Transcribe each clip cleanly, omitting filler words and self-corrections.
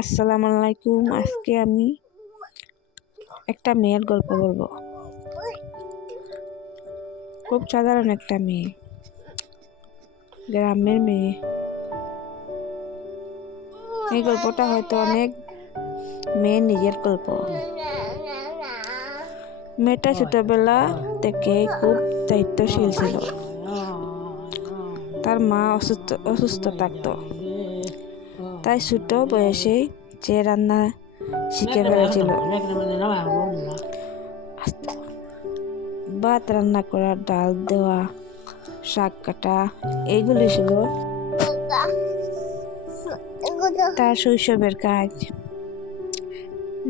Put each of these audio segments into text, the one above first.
আসসালামু আলাইকুম। আজকে আমি একটা মেয়ের গল্প বলবো। খুব সাধারণ একটা মেয়ে, গ্রামের মেয়ে। এই গল্পটা হয়তো অনেক মেয়ের নিজের গল্প। মেয়েটা ছোটবেলা থেকে খুব দায়িত্বশীল ছিল। তার মা অসুস্থ থাকতো, তাই ছোট বয়সেই যে রান্না শিখে ফেলেছিল। ভাত রান্না করা, ডাল দেওয়া, শাক কাটা, এইগুলি ছিল তার শৈশবের কাজ।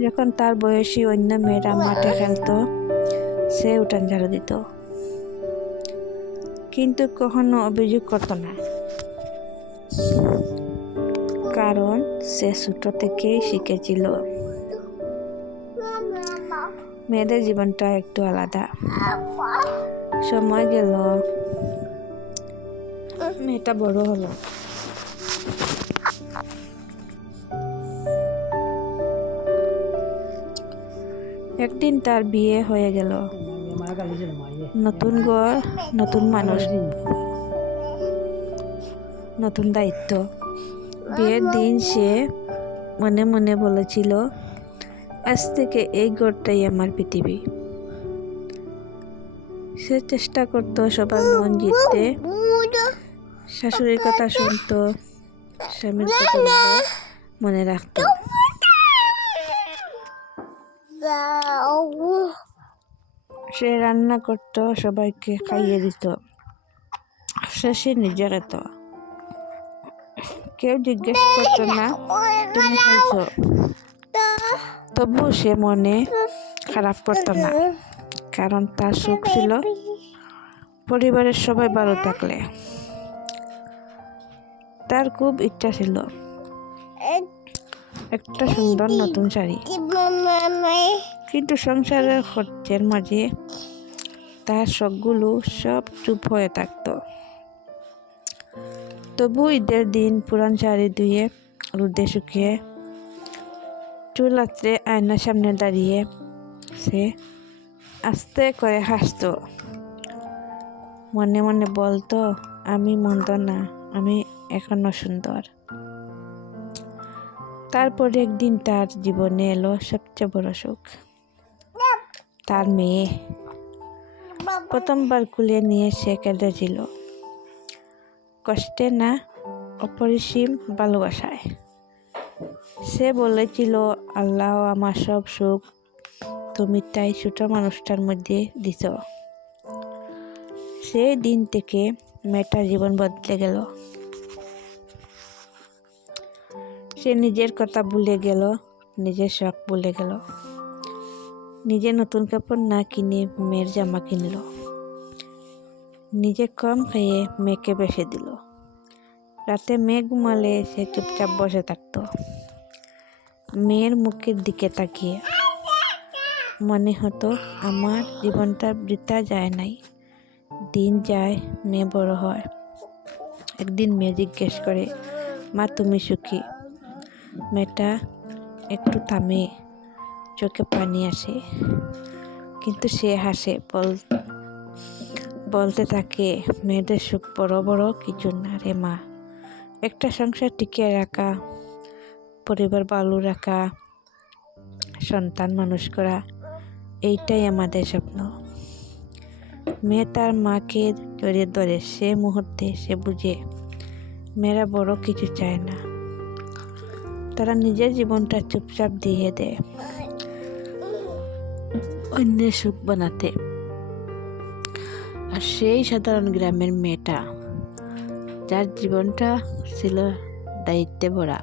যখন তার বয়সী অন্য মেয়েরা মাঠে খেলতো, সে উঠান ঝাড়ু দিত, কিন্তু কখনো অভিযোগ করতো না, কারণ সে ছোট থেকেই শিখেছিল মেয়েদের জীবনটা একটু আলাদা। সময় গেল, মেয়েটা বড় হলো। একদিন তার বিয়ে হয়ে গেল। নতুন ঘর, নতুন মানুষ, নতুন দায়িত্ব। বিয়ের দিন সে মনে মনে বলেছিল, আজ থেকে এই ঘরটাই আমার পৃথিবী। সে চেষ্টা করত সবার মন জিততে, শাশুড়ির কথা শুনত, স্বামীর পছন্দ মনে রাখত। সে রান্না করত, সবাইকে খাইয়ে দিত, শেষে নিজে খেত। কেউ জিজ্ঞেস করত না, তুমি খাইছো? তবু সে মনে খারাপ করত না, কারণ তার সুখ ছিল পরিবারের সবাই ভালো থাকলে। তার খুব ইচ্ছা ছিল একটা সুন্দর নতুন শাড়ি, কিন্তু সংসারের খরচের মাঝে তার শখগুলো সব চুপ হয়ে থাকত। তবু ঈদের দিন পুরান শাড়ি ধুয়ে রোদে শুকিয়ে চুল আঁচড়ে আয়নার সামনে দাঁড়িয়ে সে আস্তে করে হাসত। মনে মনে বলতো, আমি মন্দ না, আমি এখনো সুন্দর। তারপরে একদিন তার জীবনে এলো সবচেয়ে বড় সুখ, তার মেয়ে। প্রথমবার কুলে নিয়ে সে কেঁদেছিল, কষ্টে না, অপরিসীম ভালোবাসায়। সে বলেছিল, আল্লাহ আমার সব সুখ তুমি তাই ছোট মানুষটার মধ্যে দিছ। সেই দিন থেকে মেয়েটার জীবন বদলে গেল। সে নিজের কথা ভুলে গেল, নিজের শখ ভুলে গেল। নিজে নতুন কাপড় না কিনে মেয়ের জামা কিনল, নিজে কম খেয়ে মেয়েকে বেশি দিল। রাতে মেয়ে ঘুমালে সে চুপচাপ বসে থাকতো, মেয়ের মুখের দিকে তাকিয়ে। মনে হতো, আমার জীবনটা বৃথা যায় নাই। দিন যায়, মেয়ে বড় হয়। একদিন মেয়ে জিজ্ঞেস করে, মা তুমি সুখী? মেয়েটা একটু থামে, চোখে পানি আসে, কিন্তু সে হাসে, বলতে থাকে, মেয়েদের সুখ বড় বড় কিছু না রে মা। একটা সংসার টিকিয়ে রাখা, পরিবার ভালো রাখা, সন্তান মানুষ করা, এইটাই আমাদের স্বপ্ন। মেয়ে তার মাকে জড়িয়ে ধরে। সে মুহূর্তে সে বুঝে, মেয়েরা বড় কিছু চায় না, তারা নিজের জীবনটা চুপচাপ দিয়ে দেয় অন্যের সুখ বানাতে। আর সেই সাধারণ গ্রামের মেয়েটা, যার জীবনটা ছিল দায়িত্বে ভরা।